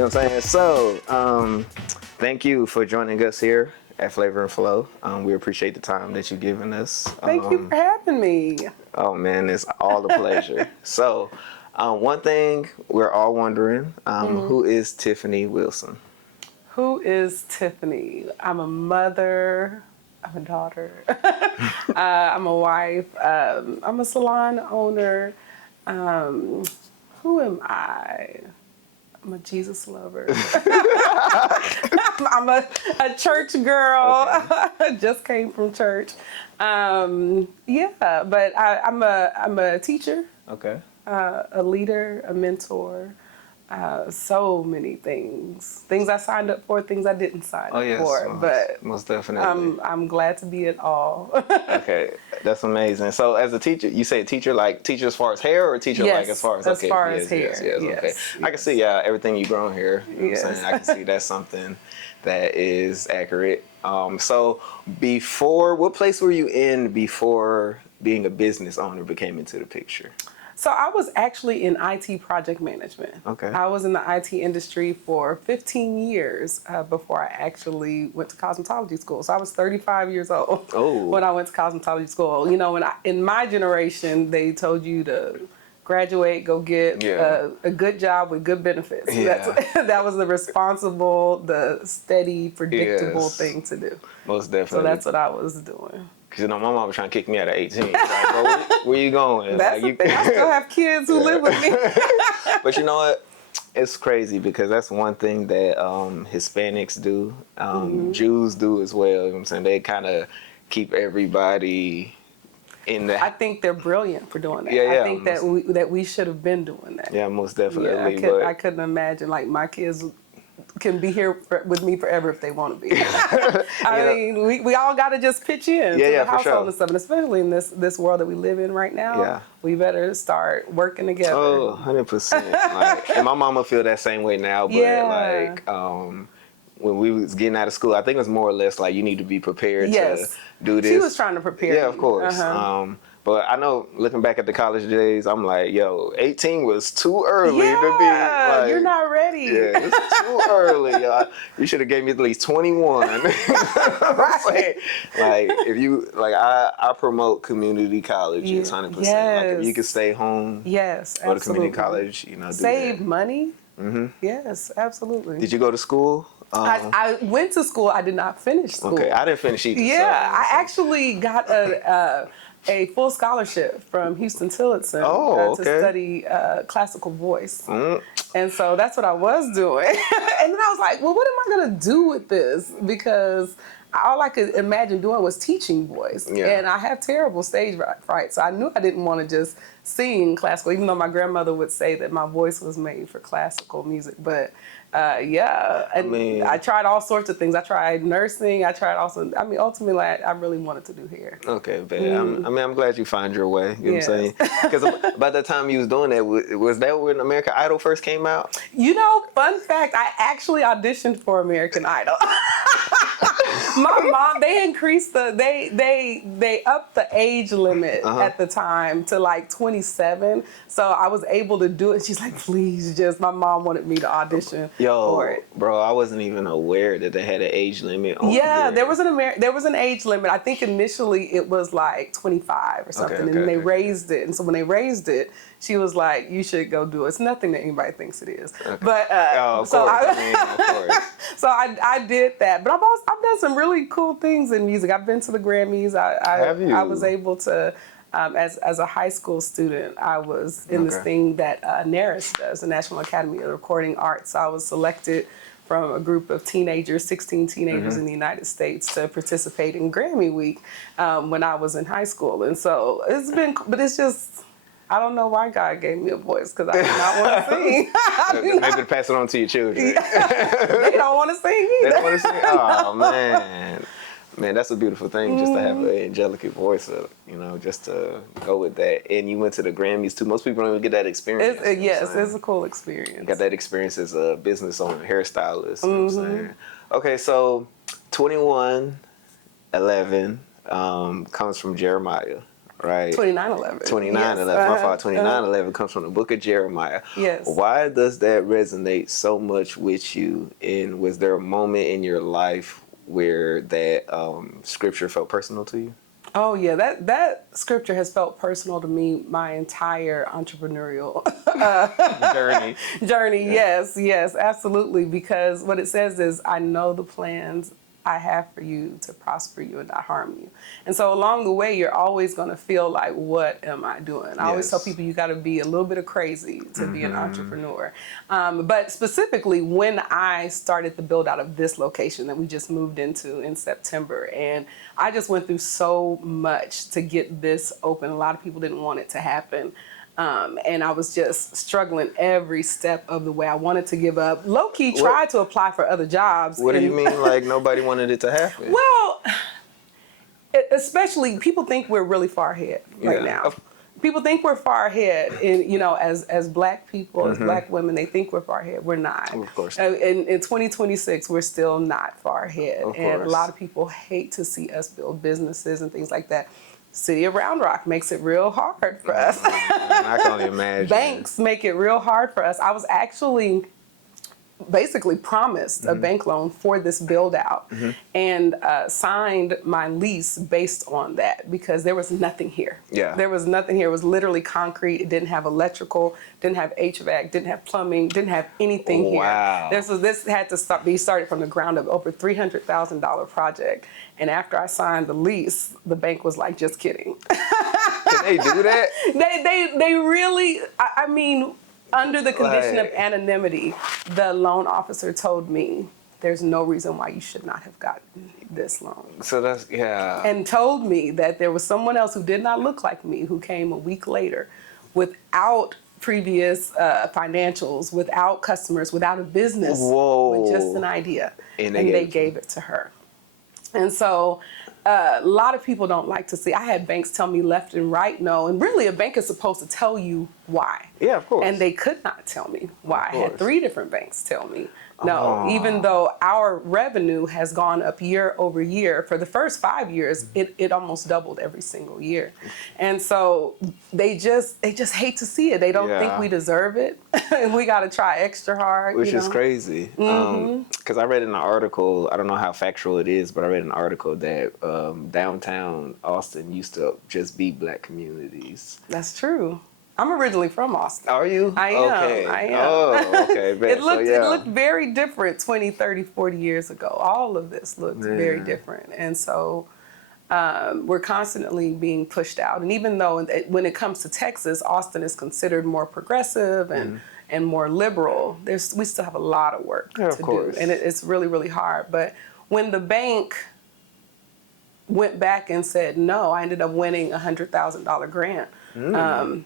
know what I'm saying? So, thank you for joining us here at Flavor and Flow. We appreciate the time that you've given us. Thank you for having me. Oh man, it's all a pleasure. So, one thing we're all wondering, who is Tiffany Wilson? Who is Tiffany? I'm a mother. I'm a daughter. I'm a wife. I'm a salon owner. Who am I? I'm a Jesus lover. I'm a church girl. Okay. Just came from church. Yeah, but I'm a teacher. Okay. A leader, a mentor. So many things I signed up for, things I didn't sign up for, but most definitely. I'm glad to be it all. Okay, that's amazing. So as a teacher, you say teacher like teacher as far as hair, or teacher yes, like as far as as far as hair? Yes. Okay, I can see everything you've grown here. You know what I'm saying? I can see that's something that is accurate. So what place were you in before being a business owner became into the picture? So I was actually in IT project management. Okay. I was in the IT industry for 15 years before I actually went to cosmetology school. So I was 35 years old when I went to cosmetology school. You know, in my generation, they told you to graduate, go get a good job with good benefits. Yeah. That was the responsible, the steady, predictable thing to do. Most definitely. So that's what I was doing. Because, my mom was trying to kick me out at 18. Like, bro, where you going? That's the thing. I still have kids who live with me. But you know what? It's crazy because that's one thing that Hispanics do. Jews do as well. You know what I'm saying? They kind of keep everybody in the... I think they're brilliant for doing that. Yeah, I think that we should have been doing that. Yeah, most definitely. Yeah, I couldn't imagine, like, my kids can be here with me forever if they want to be. I mean, we all got to just pitch in to the household and stuff, and especially in this world that we live in right now. Yeah. We better start working together. Oh, 100%. Like, and my mama feel that same way now, but like when we was getting out of school, I think it was more or less like you need to be prepared to do this. She was trying to prepare. Yeah, of course. But I know, looking back at the college days, I'm like, yo, 18 was too early to be like... You're not ready. Yeah, it's too early. You should have gave me at least 21. Right. Like, if you... Like, I promote community colleges, 100%. Yes. Like, if you could stay home... Yes, go to community college, do Save that. money. Mm-hmm. Yes, absolutely. Did you go to school? I went to school. I did not finish school. Okay, I didn't finish either. Yeah, I actually got a full scholarship from Houston Tillotson to study classical voice. And so that's what I was doing. And then I was like, well, what am I going to do with this? Because all I could imagine doing was teaching voice. Yeah. And I have terrible stage fright. So I knew I didn't want to just sing classical, even though my grandmother would say that my voice was made for classical music. But and I tried all sorts of things. I tried nursing. Ultimately, I really wanted to do hair. Okay, but I'm glad you found your way. You know what I'm saying? Because by the time you was doing that, was that when American Idol first came out? You know, fun fact, I actually auditioned for American Idol. My mom, they increased they upped the age limit at the time to like 27. So I was able to do it. She's like, please, my mom wanted me to audition for it. Bro, I wasn't even aware that they had an age limit on there was an age limit. I think initially it was like 25 or something, and they raised it. And so when they raised it, she was like, you should go do it. It's nothing that anybody thinks it is. Okay. But so I did that. But I've done some really cool things in music. I've been to the Grammys. I was able to, as a high school student, I was in this thing that NARAS does, the National Academy of Recording Arts. So I was selected from a group of 16 teenagers in the United States to participate in Grammy Week when I was in high school. And so but it's just... I don't know why God gave me a voice, because I did not want to sing. Maybe to pass it on to your children. They don't want to sing either. They don't want to sing? Oh, man. Man, that's a beautiful thing, just to have an angelic voice, just to go with that. And you went to the Grammys, too. Most people don't even get that experience. It's a cool experience. Got that experience as a business owner, hairstylist. You know what I'm saying? Okay, so 29Eleven comes from Jeremiah. right? 29:11. 29:11. My fault. 29:11 comes from the book of Jeremiah. Yes. Why does that resonate so much with you? And was there a moment in your life where that scripture felt personal to you? Oh yeah, that scripture has felt personal to me my entire entrepreneurial journey. Yes, absolutely. Because what it says is, I know the plans I have for you to prosper you and not harm you. And so along the way, you're always going to feel like, what am I doing? I always tell people you got to be a little bit of crazy to be an entrepreneur. But specifically, when I started the build out of this location that we just moved into in September, and I just went through so much to get this open. A lot of people didn't want it to happen. And I was just struggling every step of the way. I wanted to give up. Low-key tried to apply for other jobs. What do you mean, like nobody wanted it to happen? Well, especially people think we're really far ahead right now. People think we're far ahead, as Black people, as Black women, they think we're far ahead. We're not. Of course. In 2026, we're still not far ahead. And a lot of people hate to see us build businesses and things like that. City of Round Rock makes it real hard for us. I can only imagine. Banks make it real hard for us. I was actually basically promised a bank loan for this build out and signed my lease based on that, because there was nothing here. There was nothing here. It was literally concrete. It didn't have electrical, didn't have HVAC, didn't have plumbing, didn't have anything here. This had to be started from the ground up, over $300,000 project. And after I signed the lease, the bank was like, just kidding. Can they do that? They really, I mean, under the condition of anonymity, the loan officer told me there's no reason why you should not have gotten this loan. So that's, And told me that there was someone else who did not look like me who came a week later without previous financials, without customers, without a business, with just an idea. And they gave it to her. And so a lot of people don't like to see. I had banks tell me left and right no, and really a bank is supposed to tell you why. Yeah, of course. And they could not tell me why. I had 3 different banks tell me no, even though our revenue has gone up year over year. For the first 5 years, it almost doubled every single year. And so they just hate to see it. They don't think we deserve it. And we got to try extra hard. Which is crazy. Because I read in an article, I don't know how factual it is, but I read an article that downtown Austin used to just be Black communities. That's true. I'm originally from Austin. Are you? I am. Okay. I am. Oh, okay. It looked very different 20, 30, 40 years ago. All of this looked very different. And so we're constantly being pushed out. And even though when it comes to Texas, Austin is considered more progressive and more liberal, we still have a lot of work to do. And it's really, really hard. But when the bank went back and said no, I ended up winning a $100,000 grant.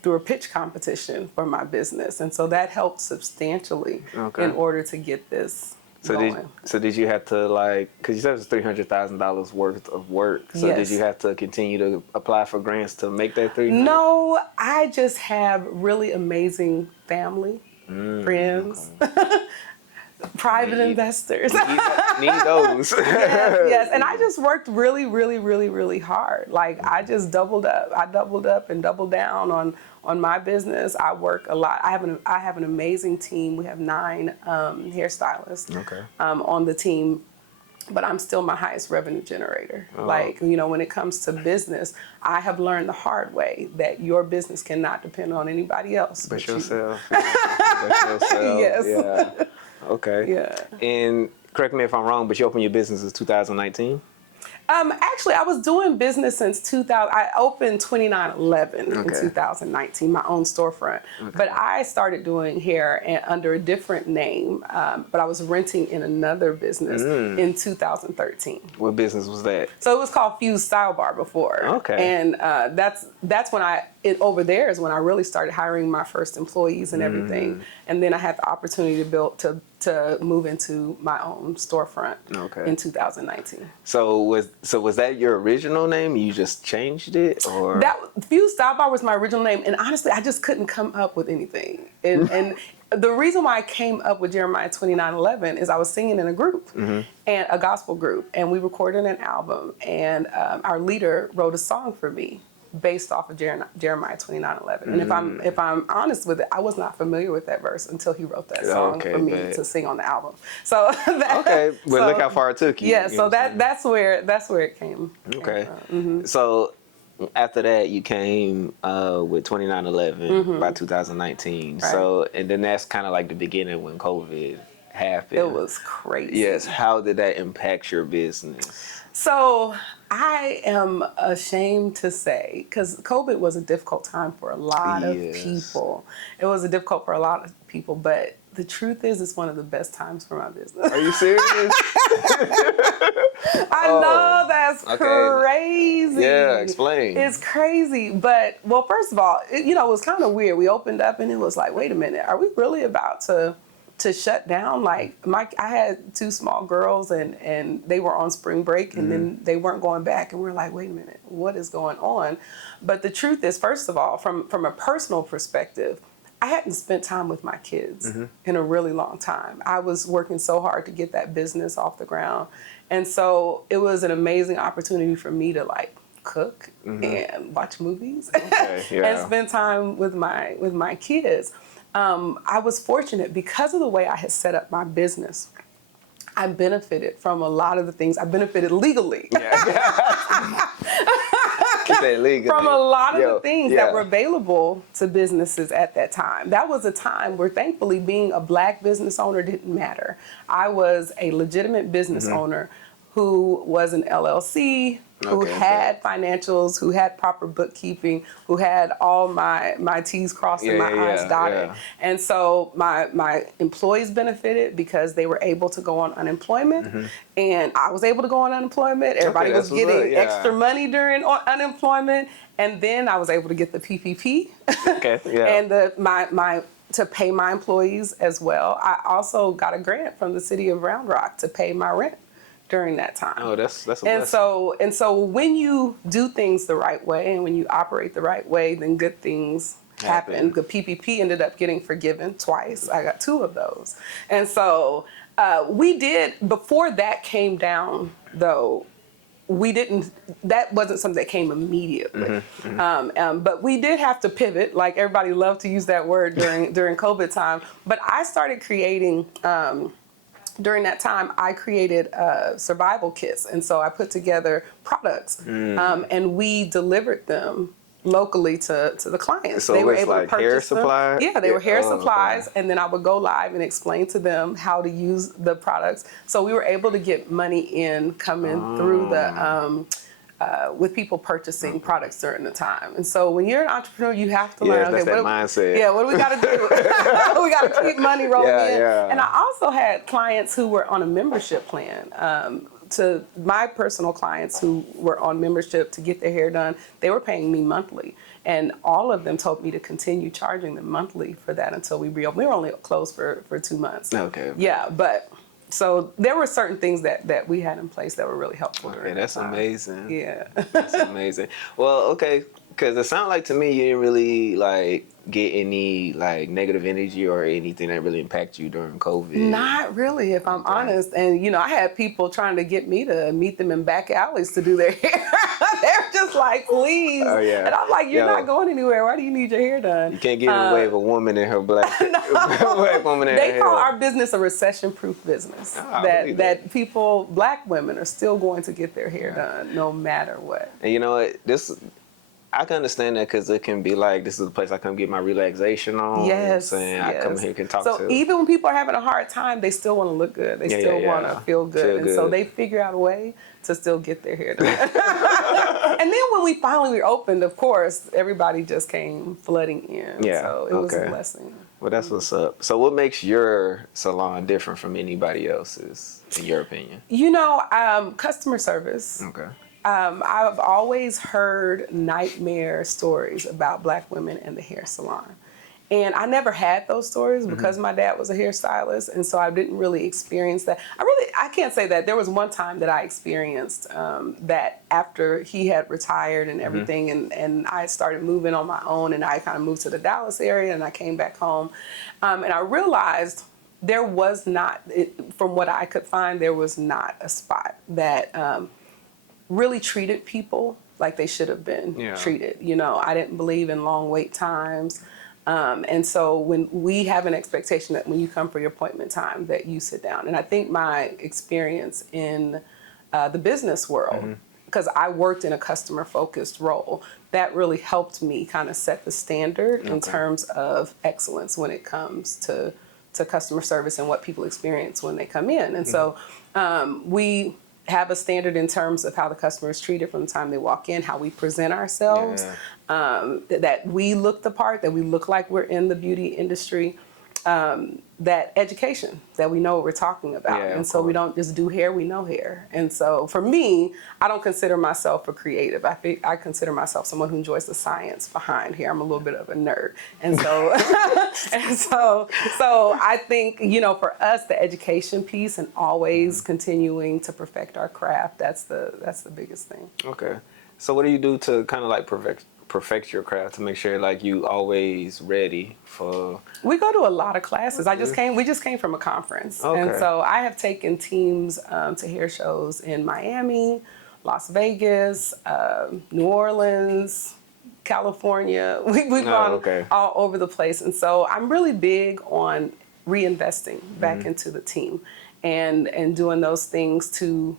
Through a pitch competition for my business. And so that helped substantially in order to get this going. So did you have to, because you said it was $300,000 worth of work. So did you have to continue to apply for grants to make that $300,000? No, I just have really amazing family, friends, private investors. Need those. Yes. And I just worked really, really, really, really hard. I just doubled up. I doubled up and doubled down on my business. I work a lot. I have an amazing team. We have 9 hairstylists on the team. But I'm still my highest revenue generator. When it comes to business, I have learned the hard way that your business cannot depend on anybody else but yourself. Yes. Yeah. Okay. Yeah. And correct me if I'm wrong, but you opened your business in 2019? Actually, I was doing business since 2000. I opened 29:11 in 2019, my own storefront. But I started doing hair under a different name. But I was renting in another business in 2013. What business was that? So it was called Fuse Style Bar before. Okay. And that's when over there is when I really started hiring my first employees and everything. And then I had the opportunity to move into my own storefront in 2019. So was that your original name? You just changed it, or that Fuse Style Bar was my original name? And honestly, I just couldn't come up with anything. And the reason why I came up with Jeremiah 29:11 is I was singing in a group, and a gospel group, and we recorded an album, and our leader wrote a song for me. based off of Jeremiah 29:11. And if I'm honest with it, I was not familiar with that verse until he wrote that song for me to sing on the album. So well, look how far it took you. Yeah, so that's where it came. Okay. So after that, you came with 2911 by 2019. Right. So, and then that's kind of like the beginning when COVID happened. It was crazy. Yes. How did that impact your business? So I am ashamed to say, because COVID was a difficult time for a lot of people. It was difficult for a lot of people, but the truth is, it's one of the best times for my business. Are you serious? I know that's crazy. Yeah, explain. It's crazy, but well, first of all, it was kind of weird. We opened up and it was like, wait a minute, are we really about to shut down? Like I had 2 small girls and they were on spring break and then they weren't going back, and we were like, wait a minute, what is going on? But the truth is, first of all, from a personal perspective, I hadn't spent time with my kids in a really long time. I was working so hard to get that business off the ground. And so it was an amazing opportunity for me to like cook and watch movies and spend time with my kids. I was fortunate because of the way I had set up my business. I benefited from a lot of the things. I benefited legally. From a lot of the things that were available to businesses at that time. That was a time where, thankfully, being a Black business owner didn't matter. I was a legitimate business owner who was an LLC, who had financials, who had proper bookkeeping, who had all my T's crossed and my I's dotted. And so my employees benefited because they were able to go on unemployment, and I was able to go on unemployment. Everybody was getting extra money during unemployment, and then I was able to get the PPP and to pay my employees as well. I also got a grant from the city of Round Rock to pay my rent during that time. Oh, that's a blessing. And so when you do things the right way and when you operate the right way, then good things happen. The PPP ended up getting forgiven twice. I got 2 of those. And so we did, before that came down though, that wasn't something that came immediately. But we did have to pivot. Like everybody loved to use that word during COVID time. But I started creating, during that time, I created survival kits. And so I put together products and we delivered them locally to the clients. So they were able to purchase hair supplies? Yeah, they were hair supplies. And then I would go live and explain to them how to use the products. So we were able to get money in coming through the with people purchasing products during the time. And so when you're an entrepreneur, you have to learn, that's that mindset. What do we got to do? We got to keep money rolling in. And I also had clients who were on a membership plan. To my personal clients who were on membership to get their hair done, they were paying me monthly. And all of them told me to continue charging them monthly for that until we reopened. We were only closed for 2 months. Okay. Yeah, but so there were certain things that we had in place that were really helpful. Okay, that's amazing. Yeah. That's amazing. Well, okay, because it sounded like to me you didn't really like get any like negative energy or anything that really impacted you during COVID. Not really, if I'm honest. And I had people trying to get me to meet them in back alleys to do their hair. They're just like, please. Oh, yeah. And I'm like, you're not going anywhere. Why do you need your hair done? You can't get in the way of a woman in her black. Black woman in her hair. They call our business a recession-proof business. That people, Black women, are still going to get their hair done no matter what. And you know what? I can understand that because it can be like, this is the place I come get my relaxation on. Yes. I come here and talk to. So even when people are having a hard time, they still want to look good. They still want to feel good. And so they figure out a way to still get their hair done. And then when we finally reopened, of course, everybody just came flooding in. Yeah. So it was a blessing. Well, that's what's up. So what makes your salon different from anybody else's, in your opinion? Customer service. Okay. I've always heard nightmare stories about Black women in the hair salon. And I never had those stories because my dad was a hairstylist, and so I didn't really experience that. I can't say that. There was one time that I experienced that after he had retired and everything, and I started moving on my own, and I kind of moved to the Dallas area, and I came back home. And I realized there was not, from what I could find, there was not a spot that really treated people like they should have been treated. You know, I didn't believe in long wait times. And so when we have an expectation that when you come for your appointment time that you sit down, and I think my experience in the business world, because I worked in a customer focused role, that really helped me kind of set the standard in terms of excellence when it comes to customer service and what people experience when they come in. And so we have a standard in terms of how the customer is treated from the time they walk in, how we present ourselves, that we look the part, that we look like we're in the beauty industry, that education, that we know what we're talking about. And so we don't just do hair, we know hair. And so for me, I don't consider myself a creative. I consider myself someone who enjoys the science behind hair. I'm a little bit of a nerd. And so, so I think, you know, for us, the education piece and always continuing to perfect our craft, that's the biggest thing. Okay. So what do you do to kind of like perfect your craft, to make sure like you always ready for? We go to a lot of classes. We just came from a conference. And so I have taken teams to hair shows in Miami, Las Vegas, New Orleans, California. We've gone all over the place. And so I'm really big on reinvesting back into the team and doing those things to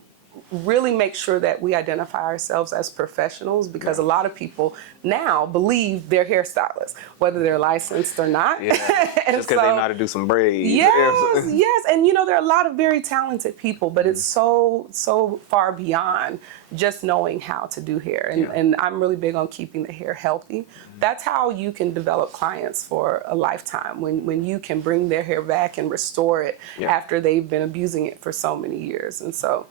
really make sure that we identify ourselves as professionals, because a lot of people now believe they're hairstylists, whether they're licensed or not. Just because they know how to do some braids. Yes. And you know, there are a lot of very talented people, but it's so far beyond just knowing how to do hair. And I'm really big on keeping the hair healthy. That's how you can develop clients for a lifetime, when you can bring their hair back and restore it after they've been abusing it for so many years. And so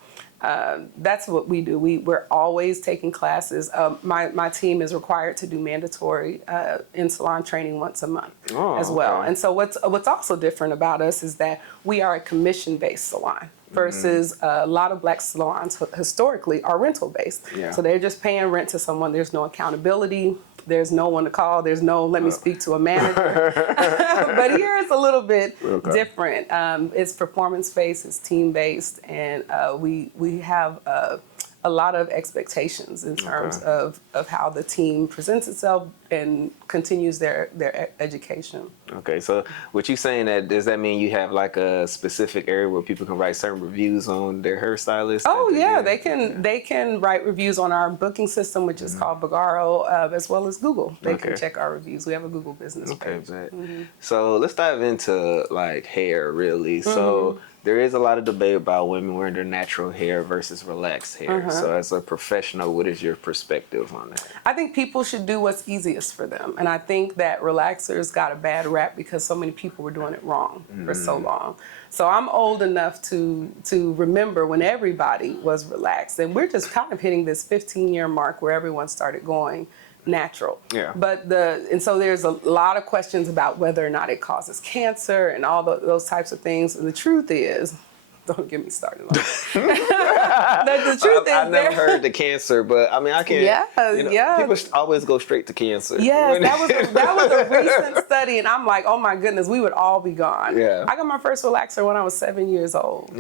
that's what we do. We're always taking classes. My team is required to do mandatory in-salon training once a month as well. And so what's also different about us is that we are a commission-based salon versus a lot of black salons historically are rental-based. So they're just paying rent to someone. There's no accountability. There's no one to call. There's no let me speak to a manager. But here it's a little bit different. It's performance-based, it's team-based, and we have a lot of expectations in terms of how the team presents itself and continues their education. Okay, so what you saying, that does that mean you have like a specific area where people can write certain reviews on their hairstylist? Oh yeah, they can write reviews on our booking system, which is called Vagaro, as well as Google. They can check our reviews. We have a Google business page. So let's dive into like hair, really. So there is a lot of debate about women wearing their natural hair versus relaxed hair. So as a professional, what is your perspective on that? I think people should do what's easiest for them. And I think that relaxers got a bad rap because so many people were doing it wrong for so long. So I'm old enough to remember when everybody was relaxed. And we're just kind of hitting this 15-year mark where everyone started going natural. But so there's a lot of questions about whether or not it causes cancer and all those types of things. And the truth is, don't get me started on the truth is, I've never heard the cancer, but I mean, I can't. People always go straight to cancer. Yes, that was a recent study, and I'm like, oh my goodness, we would all be gone. I got my first relaxer when I was 7 years old.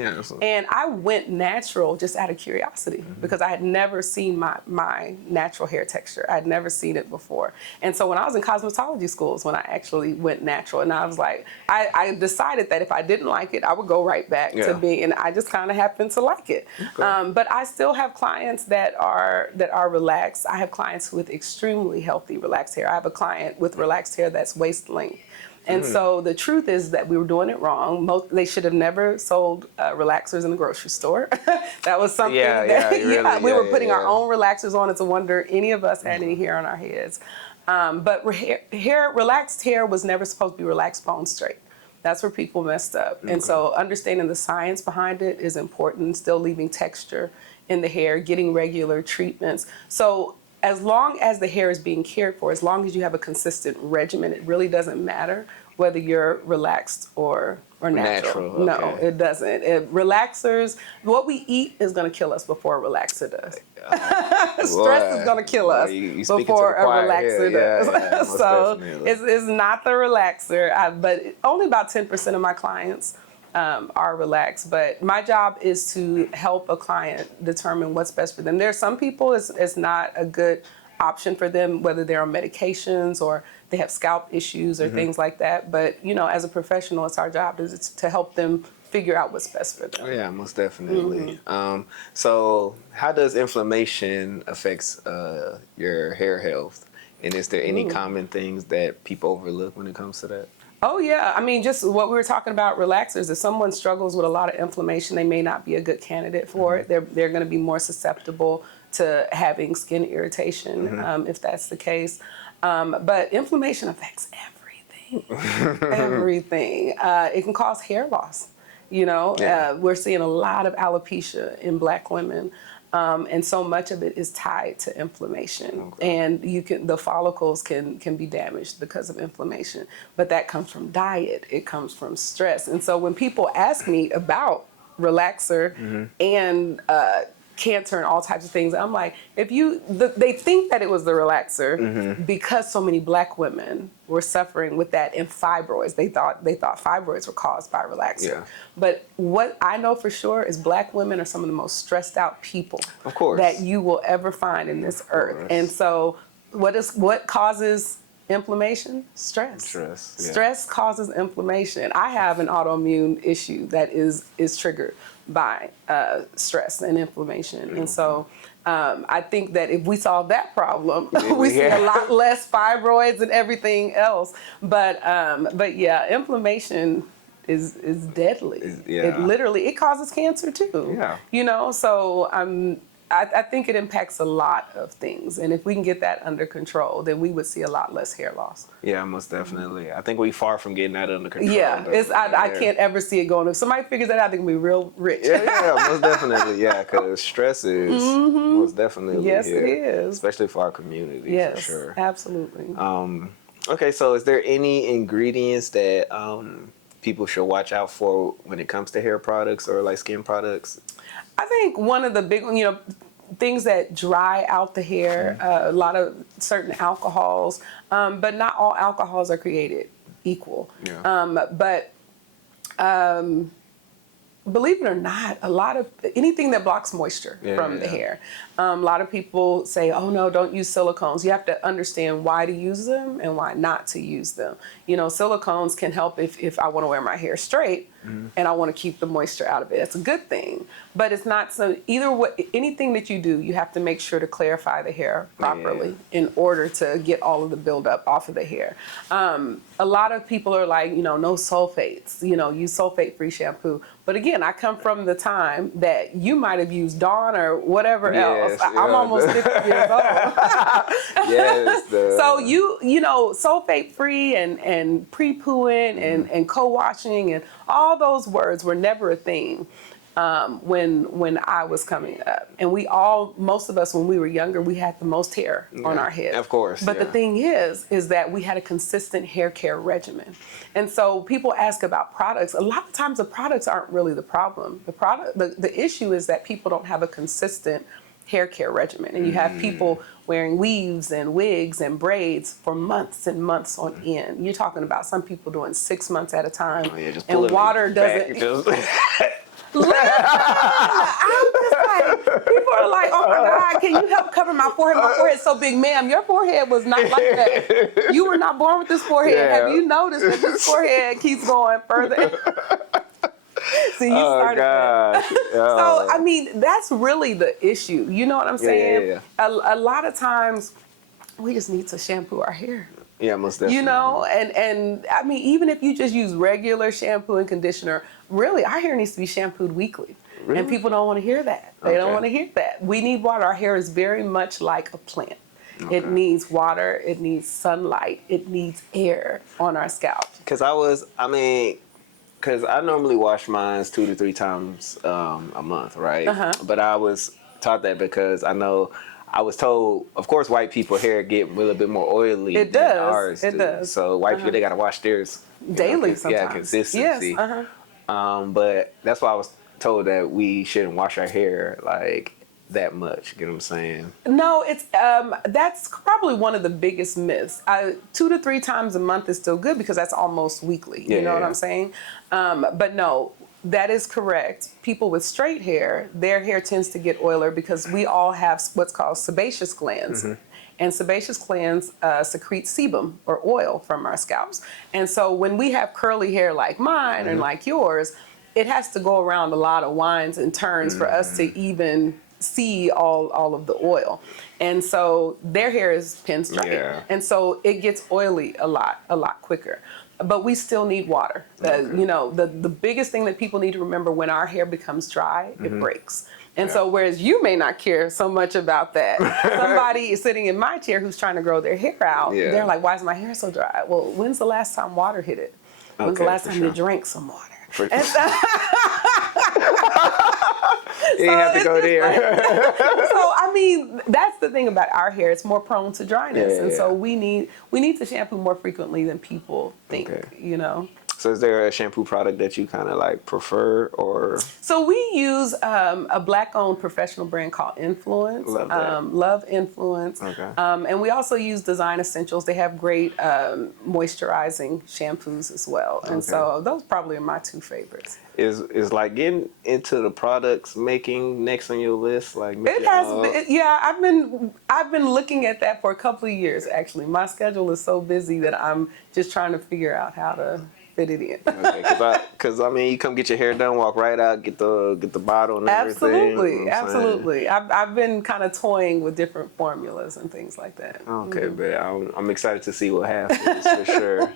And I went natural just out of curiosity because I had never seen my natural hair texture. I had never seen it before. And so when I was in cosmetology schools, when I actually went natural, and I was like, I decided that if I didn't like it, I would go right back to being, and I just kind of happened to like it. But I still have clients that are relaxed. I have clients with extremely healthy relaxed hair. I have a client with relaxed hair that's waist length. And so the truth is that we were doing it wrong. They should have never sold relaxers in the grocery store. That was something we were putting our own relaxers on. It's a wonder any of us had any hair on our heads. But relaxed hair was never supposed to be relaxed bone straight. That's where people messed up. And so understanding the science behind it is important, still leaving texture in the hair, getting regular treatments. So as long as the hair is being cared for, as long as you have a consistent regimen, it really doesn't matter whether you're relaxed or natural. No, it doesn't. Relaxers, what we eat is going to kill us before a relaxer does. Stress is going to kill us before a relaxer does. So it's not the relaxer, but only about 10% of my clients are relaxed. But my job is to help a client determine what's best for them. There are some people it's not a good option for them, whether they're on medications or they have scalp issues or things like that. But, as a professional, it's our job to help them figure out what's best for them. Yeah, most definitely. So how does inflammation affects your hair health? And is there any common things that people overlook when it comes to that? Oh, yeah. I mean, just what we were talking about, relaxers. If someone struggles with a lot of inflammation, they may not be a good candidate for it. They're going to be more susceptible to having skin irritation if that's the case. But inflammation affects everything. Everything. It can cause hair loss. We're seeing a lot of alopecia in Black women. And so much of it is tied to inflammation, and the follicles can be damaged because of inflammation. But that comes from diet. It comes from stress. And so when people ask me about relaxer and cancer and all types of things, I'm like, they think that it was the relaxer because so many Black women were suffering with that and fibroids. They thought fibroids were caused by relaxer. Yeah. But what I know for sure is Black women are some of the most stressed out people that you will ever find in this earth. And so what causes inflammation? Stress. Stress causes inflammation. I have an autoimmune issue that is triggered by stress and inflammation. And so I think that if we solve that problem, we see a lot less fibroids and everything else. But yeah, inflammation is deadly. It causes cancer too. Yeah. So I think it impacts a lot of things, and if we can get that under control, then we would see a lot less hair loss. Yeah, most definitely. I think we're far from getting that under control. Yeah, I can't ever see it going. If somebody figures that out, they can be real rich. Yeah, most definitely. Yeah, because stress is most definitely it is, especially for our community. Yes, for sure. Absolutely. Okay, so is there any ingredients that people should watch out for when it comes to hair products or like skin products? I think one of the big, things that dry out the hair, a lot of certain alcohols, but not all alcohols are created equal. Yeah. Believe it or not, a lot of anything that blocks moisture from the hair. A lot of people say, oh no, don't use silicones. You have to understand why to use them and why not to use them. Silicones can help if I want to wear my hair straight and I want to keep the moisture out of it. That's a good thing. But it's not so anything that you do, you have to make sure to clarify the hair properly in order to get all of the buildup off of the hair. A lot of people are like, no sulfates, use sulfate-free shampoo. But again, I come from the time that you might have used Dawn or whatever else. I'm almost 50 years old. So sulfate-free and pre-pooing and co-washing and all those words were never a thing when I was coming up. And most of us when we were younger, we had the most hair on our head. Of course. But the thing is that we had a consistent hair care regimen. And so people ask about products. A lot of times the products aren't really the problem. The issue is that people don't have a consistent hair care regimen. And you have people wearing weaves and wigs and braids for months and months on end. You're talking about some people doing 6 months at a time. And water doesn't... I'm just like, people are like, oh my God, can you help cover my forehead? My forehead's so big. Ma'am, your forehead was not like that. You were not born with this forehead. Yeah. Have you noticed that this forehead keeps going further? So you started that. So, I mean, that's really the issue. You know what I'm saying? Yeah. A lot of times, we just need to shampoo our hair. Yeah, most definitely. And I mean, even if you just use regular shampoo and conditioner, really, our hair needs to be shampooed weekly. Really? And people don't want to hear that. They don't want to hear that. We need water. Our hair is very much like a plant. It needs water. It needs sunlight. It needs air on our scalp. Because I normally wash mine 2 to 3 times a month, right? But I was taught that because I was told, of course, white people hair get a little bit more oily than ours. It does. So white people, they got to wash theirs daily sometimes. Yeah, consistency. Yes. But that's why I was told that we shouldn't wash our hair like that much. You know what I'm saying? No, it's that's probably one of the biggest myths. 2 to 3 times a month is still good because that's almost weekly. You know what I'm saying? But no, that is correct. People with straight hair, their hair tends to get oilier because we all have what's called sebaceous glands. And sebaceous glands secrete sebum or oil from our scalps. And so when we have curly hair like mine and like yours, it has to go around a lot of winds and turns for us to even see all of the oil. And so their hair is pin straight. And so it gets oily a lot quicker. But we still need water. You know, the biggest thing that people need to remember when our hair becomes dry, it breaks. And so whereas you may not care so much about that, somebody is sitting in my chair who's trying to grow their hair out, they're like, why is my hair so dry? Well, when's the last time water hit it? When's the last time you drank some water? And so, you didn't have to go there. So I mean, that's the thing about our hair; it's more prone to dryness, and so we need to shampoo more frequently than people think. You know. So is there a shampoo product that you kind of like prefer, or? So we use a Black-owned professional brand called Influence. Love that. Love Influence. And we also use Design Essentials. They have great moisturizing shampoos as well. And so those probably are my 2 favorites. Is like getting into the products making next on your list? Like it has been, I've been looking at that for a couple of years actually. My schedule is so busy that I'm just trying to figure out how to fit it in. Because I mean, you come get your hair done, walk right out, get the bottle and everything. Absolutely. I've been kind of toying with different formulas and things like that. Okay, but I'm excited to see what happens for sure.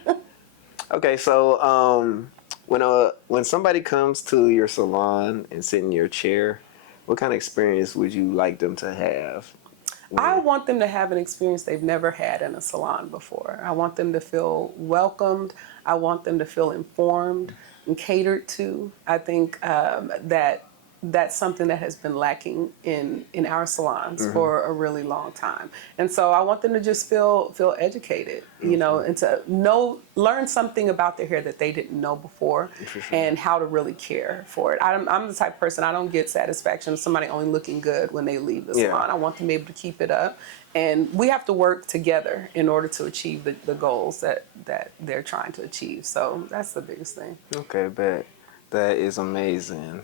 Okay, so when somebody comes to your salon and sit in your chair, what kind of experience would you like them to have? I want them to have an experience they've never had in a salon before. I want them to feel welcomed. I want them to feel informed and catered to. I think that's something that has been lacking in our salons for a really long time. And so I want them to just feel educated, you know, and to learn something about their hair that they didn't know before and how to really care for it. I'm the type of person, I don't get satisfaction of somebody only looking good when they leave the salon. I want them to be able to keep it up. And we have to work together in order to achieve the goals that they're trying to achieve. So that's the biggest thing. Okay, bet. That is amazing.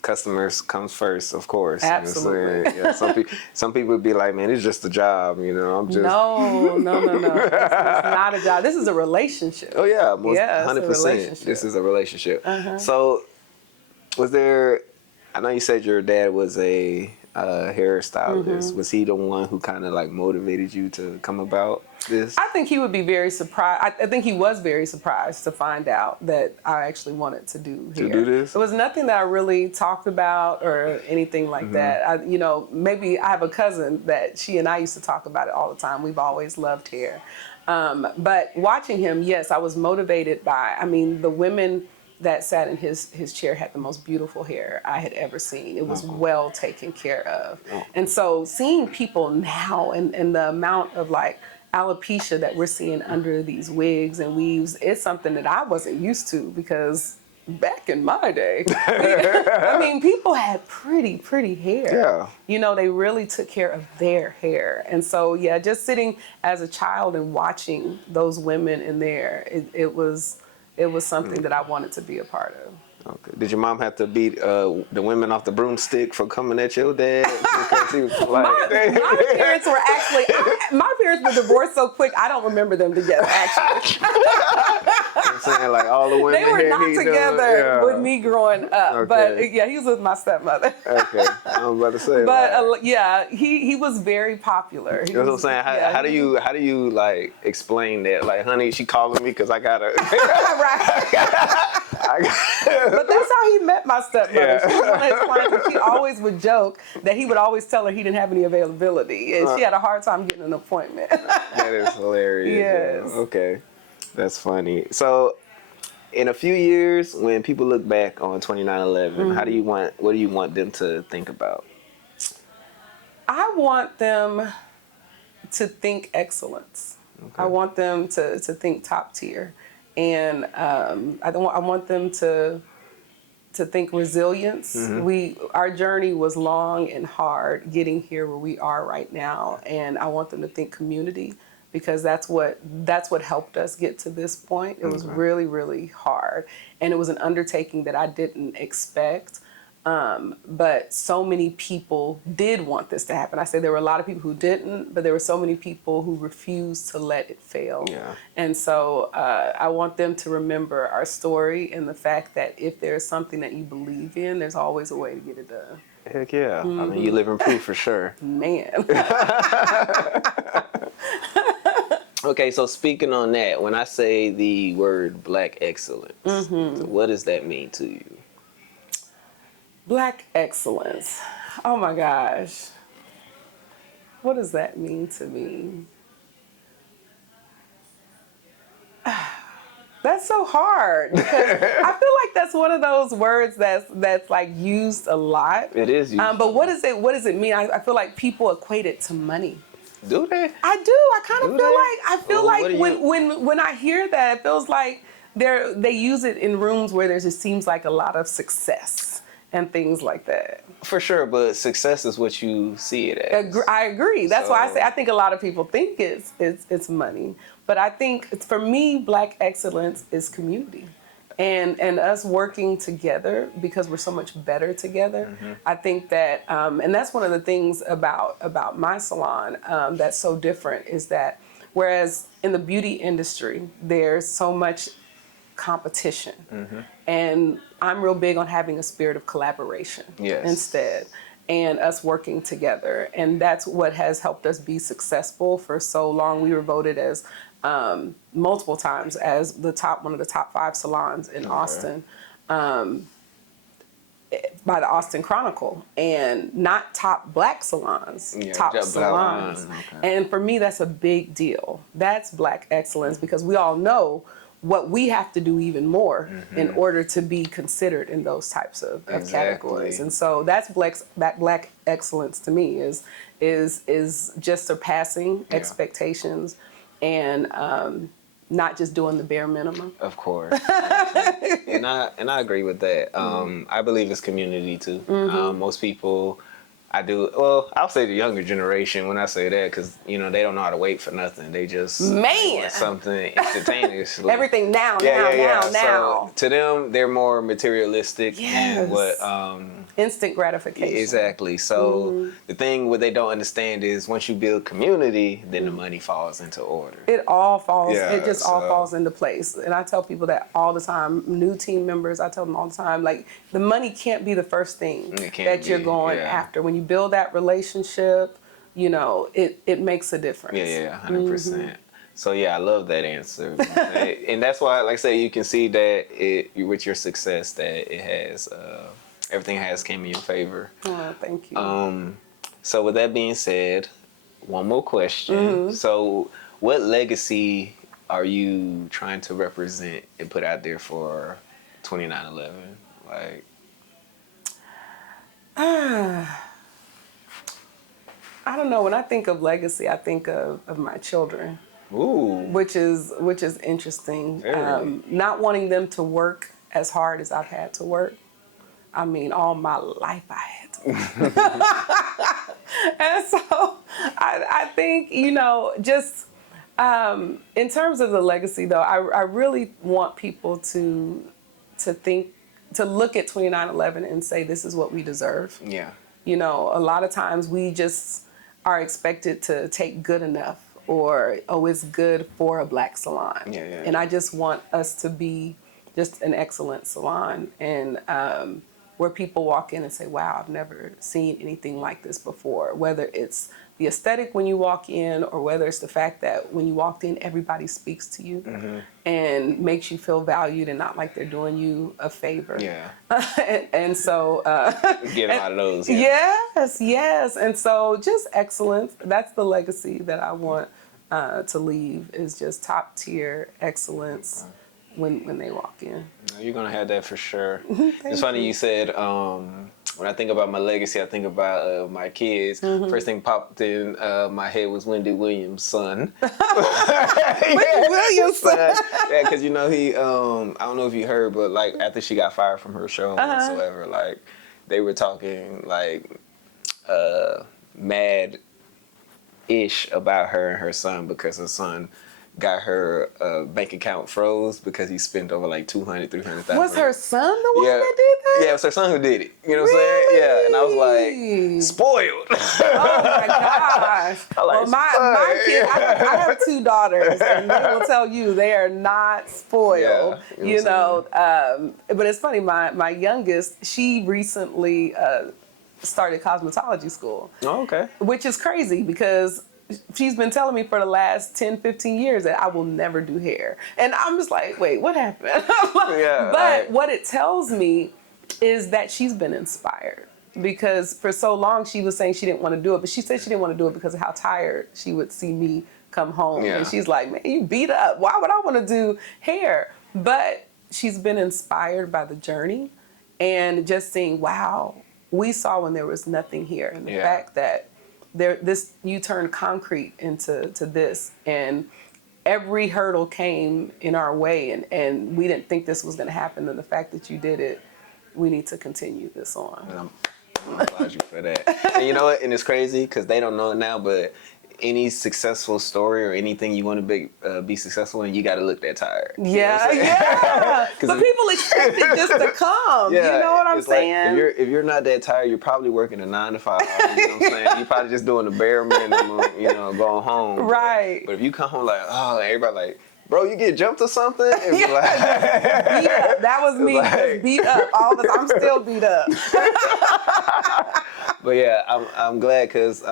Customers comes first, of course. Absolutely. You know what I'm saying? Yeah, some people would be like, man, it's just a job, you know. I'm just No. It's not a job. This is a relationship. Oh yeah, 100%. This is a relationship. So, I know you said your dad was a hairstylist. Was he the one who kind of like motivated you to come about this? I think he would be very surprised. I think he was very surprised to find out that I actually wanted to do hair. To do this? It was nothing that I really talked about or anything like that. Maybe I have a cousin that she and I used to talk about it all the time. We've always loved hair. But watching him, yes, I was motivated by, the women that sat in his chair had the most beautiful hair I had ever seen. It was well taken care of. And so seeing people now and the amount of like alopecia that we're seeing under these wigs and weaves, it's something that I wasn't used to because back in my day, people had pretty hair. Yeah. You know, they really took care of their hair. And so, yeah, just sitting as a child and watching those women in there, it was something that I wanted to be a part of. Okay. Did your mom have to beat the women off the broomstick for coming at your dad? Because he was like, my parents were actually, my parents were divorced so quick, I don't remember them together, actually. I'm saying, like, all the women they were not together with me growing up. Okay. But yeah, he was with my stepmother. Okay, I was about to say. But he was very popular. You know what I'm saying? How do you like explain that? Like, honey, she calling me because I gotta. Right. But that's how he met my stepmother. Yeah. She was one of his clients, and she always would joke that he would always tell her he didn't have any availability, and she had a hard time getting an appointment. That is hilarious. Yes. Yeah. Okay, that's funny. So, in a few years, when people look back on 2911, what do you want them to think about? I want them to think excellence. Okay. I want them to think top tier. And I want them to to think resilience. Our journey was long and hard getting here where we are right now, and I want them to think community, because that's what helped us get to this point. It was really, really hard, and it was an undertaking that I didn't expect. But so many people did want this to happen. I say there were a lot of people who didn't, but there were so many people who refused to let it fail. Yeah. And so I want them to remember our story and the fact that if there's something that you believe in, there's always a way to get it done. Heck yeah. I mean, you live in proof for sure. Man. Okay, so speaking on that, when I say the word Black excellence, what does that mean to you? Black excellence. Oh my gosh. What does that mean to me? That's so hard, because I feel like that's one of those words that's like used a lot. It is used. But what does it mean? I feel like people equate it to money. Do they? I do. I kind of feel like when I hear that, it feels like they use it in rooms where there just seems like a lot of success and things like that. For sure, but success is what you see it as. I agree. That's why I say I think a lot of people think it's money, but I think for me, Black excellence is community, and us working together because we're so much better together. I think that, and that's one of the things about my salon that's so different, is that whereas in the beauty industry there's so much competition, and I'm real big on having a spirit of collaboration instead, and us working together, and that's what has helped us be successful for so long. We were voted as multiple times as one of the top 5 salons in Austin by the Austin Chronicle, and not top Black salons, top salons. And for me, that's a big deal. That's Black excellence, because we all know what we have to do even more in order to be considered in those types of categories. And so that's Black excellence to me is just surpassing expectations, and not just doing the bare minimum. Of course. and I agree with that. I believe it's community too. Most people, I'll say the younger generation when I say that, because they don't know how to wait for nothing. They just want something instantaneously. Everything now. So to them, they're more materialistic and what instant gratification. Exactly. So the thing what they don't understand is once you build community, then the money falls into order. It all falls. It just all falls into place. And I tell people that all the time. New team members, I tell them all the time, like, the money can't be the first thing that you're going after. When you build that relationship, it makes a difference. Yeah, 100%. So I love that answer. And that's why, like I say, you can see that with your success that it has everything has came in your favor. Oh, thank you. So with that being said, one more question. So what legacy are you trying to represent and put out there for 2911? Like, I don't know. When I think of legacy, I think of my children. Ooh. Which is interesting. Not wanting them to work as hard as I've had to work. I mean, all my life I had to work. And so I think, just in terms of the legacy, though, I really want people to look at 2911 and say, this is what we deserve. Yeah. A lot of times we just are expected to take good enough, or, it's good for a Black salon. And I just want us to be just an excellent salon, and where people walk in and say, wow, I've never seen anything like this before. Whether it's the aesthetic when you walk in, or whether it's the fact that when you walked in, everybody speaks to you and makes you feel valued and not like they're doing you a favor. Yeah. and so... get a lot of those. Yes. And so just excellence. That's the legacy that I want to leave, is just top tier excellence when they walk in. You're going to have that for sure. It's funny you said when I think about my legacy, I think about my kids. First thing popped in my head was Wendy Williams' son. Wendy Williams' son. Yeah, because you know he. I don't know if you heard, but like after she got fired from her show and whatsoever, like they were talking like mad-ish about her and her son because her son got her bank account froze because he spent over like $200,000-$300,000. Was her son the one that did that? Yeah, it was her son who did it. You know what I'm saying? Yeah, and I was like, spoiled. Oh my gosh. Well, my kids, I have 2 daughters, and they will tell you they are not spoiled. Yeah, you know, but it's funny. My youngest, she recently started cosmetology school. Oh, okay. Which is crazy because she's been telling me for the last 10, 15 years that I will never do hair. And I'm just like, wait, what happened? But what it tells me is that she's been inspired. Because for so long she was saying she didn't want to do it, but she said she didn't want to do it because of how tired she would see me come home. Yeah. And she's like, man, you beat up. Why would I want to do hair? But she's been inspired by the journey and just seeing, wow, we saw when there was nothing here. And the fact that you turned concrete into this, and every hurdle came in our way, and we didn't think this was going to happen. And the fact that you did it, we need to continue this on. And I'm applaud you for that. And you know what? And it's crazy because they don't know it now, but any successful story or anything you want to be successful in, you got to look that tired. Yeah, yeah. But people expect it just to come. Yeah, you know what I'm saying? Like, if you're not that tired, you're probably working a 9 to 5. You know what I'm saying? You're probably just doing the bare minimum, you know, going home. Right. But if you come home like, oh, everybody like, bro, you get jumped or something? And beat up. That was me. Like, beat up. I'm still beat up. But yeah, I'm glad because.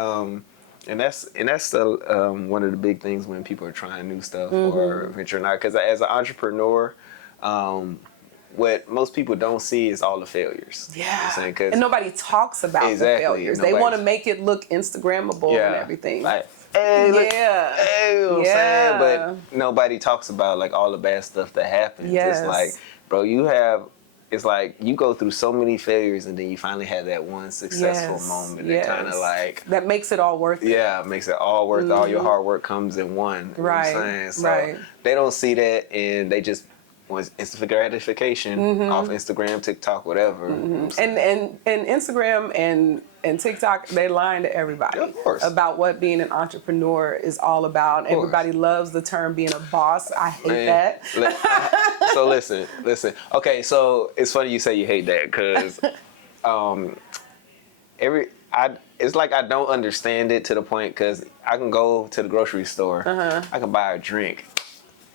And that's the one of the big things when people are trying new stuff or venturing out. Because as an entrepreneur, what most people don't see is all the failures. Yeah. You know what I'm saying? 'Cause and nobody talks about the failures. They want to make it look Instagrammable and everything. Like, hey, look, hey, you know what I'm saying? But nobody talks about like all the bad stuff that happens. Yes. It's like, bro, it's like you go through so many failures and then you finally have that one successful moment that kind of like... that makes it all worth it. Yeah, it makes it all worth it. All your hard work comes in one. You know what I'm saying? So they don't see that and they just want instant gratification off Instagram, TikTok, whatever. You know what and Instagram and TikTok, they lying to everybody about what being an entrepreneur is all about. Everybody loves the term being a boss. I hate that. So listen. Okay, so it's funny you say you hate that because it's like I don't understand it to the point because I can go to the grocery store, I can buy a drink.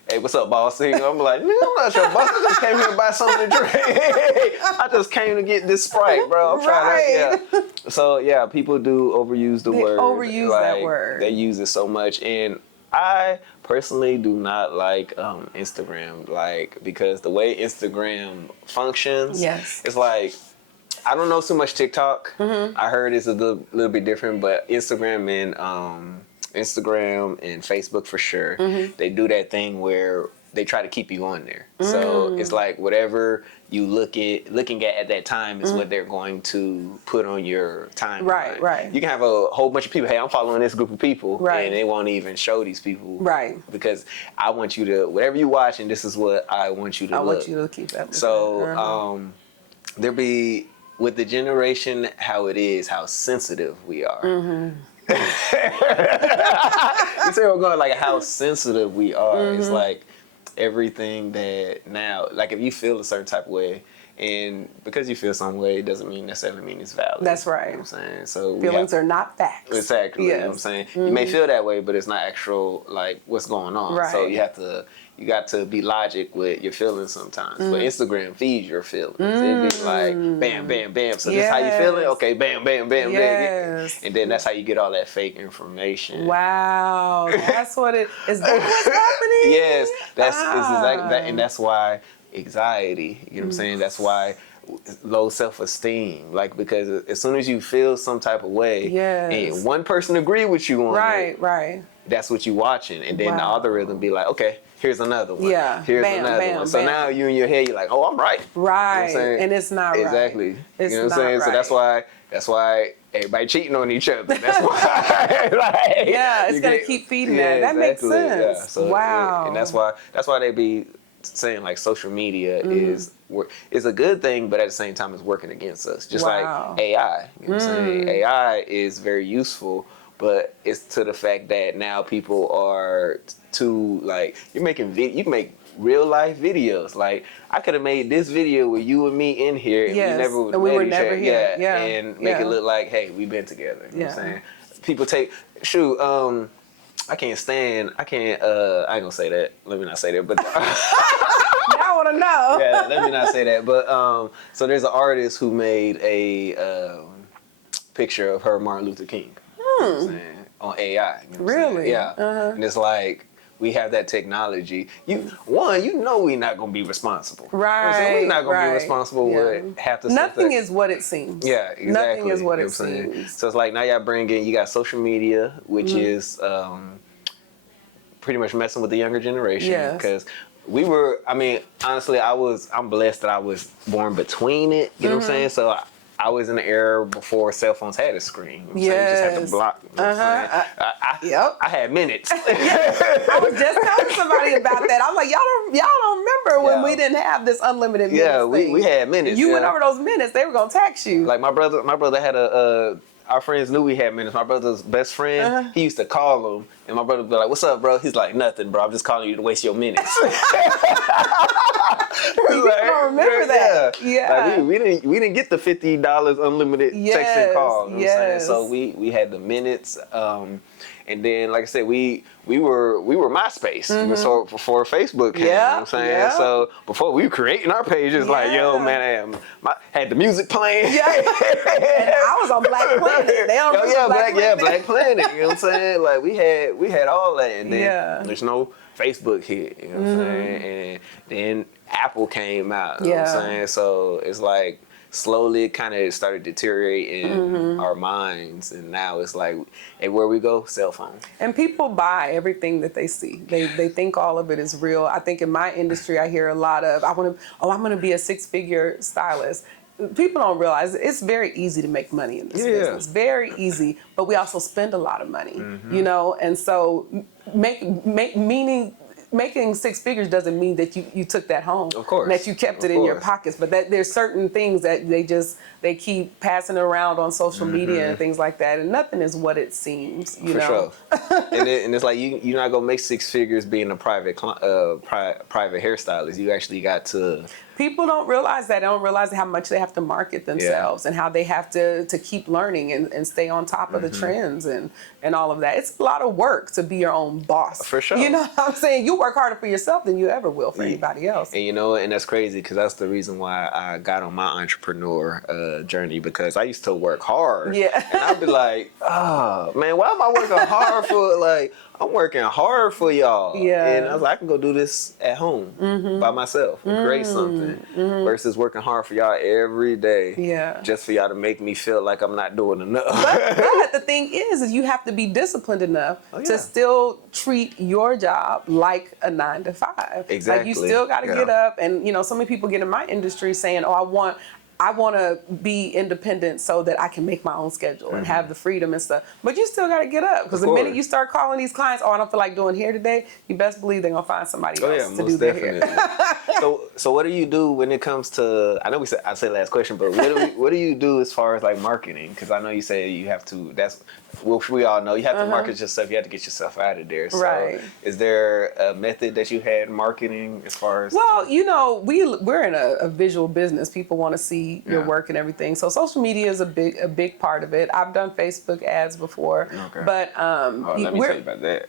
Hey, what's up, boss? I'm like, nigga, I'm not your boss. I just came here to buy something to drink. I just came to get this Sprite, bro. I'm trying to, So, yeah, people do overuse the word. They overuse that word. They use it so much. And I personally do not like Instagram, because the way Instagram functions, it's like, I don't know so much TikTok. I heard it's a little bit different, but Instagram and Facebook for sure, they do that thing where they try to keep you on there. So it's like whatever you looking at that time is what they're going to put on your timeline. Right. You can have a whole bunch of people, hey, I'm following this group of people, and they won't even show these people. Right. Because I want you to, whatever you watch, and this is what I want you to look. I want you to keep that. So there be, with the generation, how it is, how sensitive we are. You see where I'm going? Like how sensitive we are. It's like everything that now, like if you feel a certain type of way, and because you feel some way, it doesn't necessarily mean it's valid. That's right. You know what I'm saying? So feelings are not facts. Exactly. You know what I'm saying? You may feel that way, but it's not actual like what's going on. Right. So you got to be logic with your feelings sometimes. But Instagram feeds your feelings. It be like bam, bam, bam. So this how you feeling? Okay, bam, bam, bam, bam. And then that's how you get all that fake information. Wow, that's what it is. That what's happening? Yes, that's exactly that, and that's why anxiety. You know what I'm saying? That's why low self-esteem, like because as soon as you feel some type of way, and one person agree with you on it, right, that's what you watching, and then the algorithm be like, okay, here's another one. Yeah. Here's Bam, another bam, one. So bam. now you in your head, you're like, oh, I'm right. Right. You know what I'm saying? And it's not right. Exactly. It's you know what I'm saying? not So that's why everybody cheating on each other. That's why. Like, yeah, it's gonna keep feeding that. That makes sense. Yeah. So wow. and that's why they be saying like social media is a good thing, but at the same time it's working against us. Just like AI. You know what I'm saying? AI is very useful, but it's to the fact that now people are too like you can make real life videos. Like I could have made this video with you and me in here, and we never would have met each other. Yeah, and make it look like, hey, we've been together. You know what I'm saying? People take I ain't gonna say that. Let me not say that, but now I want to know. Yeah, let me not say that. But so there's an artist who made a picture of her Martin Luther King. You know what I'm saying? On AI. You know what I'm saying? Yeah. And it's like we have that technology. We're not gonna be responsible. Right. You know we're not gonna be responsible with half the stuff. Nothing is what it seems. Yeah, exactly. Nothing is what you know it seems. So it's like now you got social media, which is pretty much messing with the younger generation. Because honestly, I'm blessed that I was born between it. You know what I'm saying? So I was in the era before cell phones had a screen. You know what I'm saying? You just had to block. You know what I had minutes. I was just telling somebody about that. I'm like, y'all don't remember when we didn't have this unlimited minutes thing. we had minutes. You went over those minutes, they were gonna tax you. Like my brother had our friends knew we had minutes. My brother's best friend, he used to call him, and my brother would be like, "What's up, bro?" He's like, "Nothing, bro. I'm just calling you to waste your minutes." I don't remember that. Yeah. Like, we didn't get the $50 unlimited text and call. You know what I'm saying? So we had the minutes. And then, like I said, we were MySpace so before Facebook came. You know what I'm saying? Yeah. So before we were creating our pages, like, yo, man, I had the music playing. Yeah. And I was on Black Planet. They don't Black Planet. Black Planet. You know what I'm saying? Like we had all that, and then there's no Facebook hit. You know what I'm saying? And then Apple came out. You know what I'm saying? So it's like slowly it kind of started deteriorating our minds, and now it's like, hey, where we go? Cell phone. And people buy everything that they see. They think all of it is real. I think in my industry, I hear a lot of, I'm going to be a 6-figure stylist. People don't realize it's very easy to make money in this business. Very easy, but we also spend a lot of money, you know, and so making 6 figures doesn't mean that you took that home. Of course. And that you kept it in your pockets. But that there's certain things that they keep passing around on social media and things like that. And nothing is what it seems, you know? For sure. and it's like you're not going to make 6 figures being a private hairstylist. You actually got to... People don't realize that. They don't realize how much they have to market themselves and how they have to keep learning and stay on top of the trends and all of that. It's a lot of work to be your own boss. For sure. You know what I'm saying? You work harder for yourself than you ever will for anybody else. And you know, and that's crazy because that's the reason why I got on my entrepreneur journey, because I used to work hard. Yeah. And I'd be like, oh, man, why am I working hard for, like, I'm working hard for y'all. Yeah. And I was like, I can go do this at home by myself and create something versus working hard for y'all every day. Yeah. Just for y'all to make me feel like I'm not doing enough. But the thing is you have to be disciplined enough to still treat your job like a 9 to 5. Exactly. Like you still got to get up, and you know, so many people get in my industry saying, oh, I want to be independent so that I can make my own schedule and have the freedom and stuff. But you still got to get up, because the minute you start calling these clients, oh, I don't feel like doing hair today, you best believe they're going to find somebody else to do their hair. So what do you do when it comes to, I know I said last question, but what do you do as far as like marketing? Because I know you say you have to, which we all know, you have to market yourself, you have to get yourself out of there. So is there a method that you had marketing as far as? Well, you know, we're in a visual business. People want to see your work and everything. So social media is a big part of it. I've done Facebook ads before, but let me tell you about that.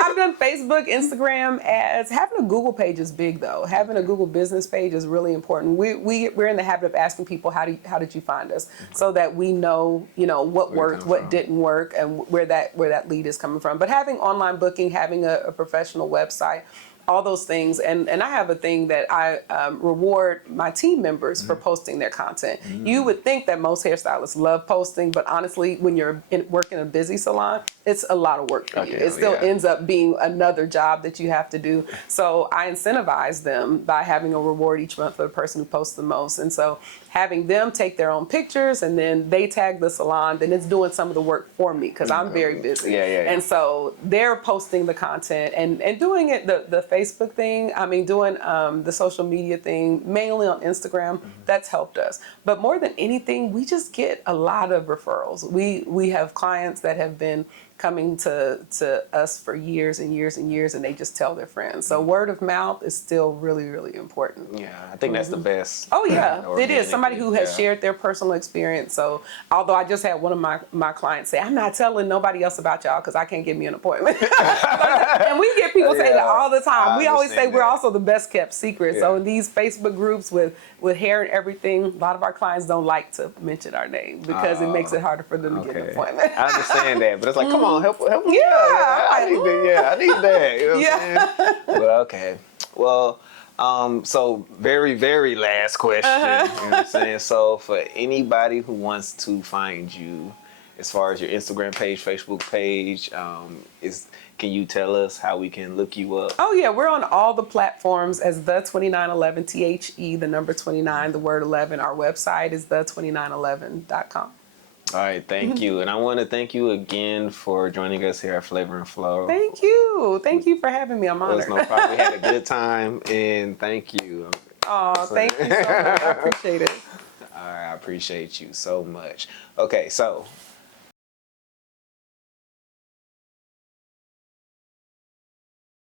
I've done Facebook, Instagram ads. Having a Google page is big, though. Having a Google business page is really important. We're in the habit of asking people, how did you find us, so that we know, you know, what worked, what didn't work, and where that lead is coming from. But having online booking, having a professional website, all those things. And I have a thing that I reward my team members for posting their content. You would think that most hairstylists love posting, but honestly, when you're working a busy salon, it's a lot of work for you. It still ends up being another job that you have to do. So I incentivize them by having a reward each month for the person who posts the most. And so having them take their own pictures and then they tag the salon, then it's doing some of the work for me because I'm very busy. And so they're posting the content and doing it, the Facebook thing, I mean, doing the social media thing, mainly on Instagram, that's helped us. But more than anything, we just get a lot of referrals. We have clients that have been coming to us for years and years and years, and they just tell their friends. So word of mouth is still really, really important. Yeah, I think that's the best. Oh yeah, it is. Somebody who has shared their personal experience. So although I just had one of my clients say, I'm not telling nobody else about y'all because I can't get me an appointment. And we get people say that all the time. We always say we're also the best kept secret. So in these Facebook groups with hair and everything, a lot of our clients don't like to mention our name because it makes it harder for them to get an appointment. I understand that, but it's like, come on, help me. Yeah, I need that. You know what I'm saying? Well, okay. Well, so very, very last question. You know what I'm saying? So for anybody who wants to find you, as far as your Instagram page, Facebook page, can you tell us how we can look you up? Oh yeah, we're on all the platforms as the 2911, THE, the number 29, the word 11. Our website is the29eleven.com. All right, thank you. And I want to thank you again for joining us here at Flavor and Flow. Thank you. Thank you for having me. I'm honored. There's no problem. We had a good time, and thank you. Oh, thank you so much. I appreciate it. All right, I appreciate you so much. Okay, so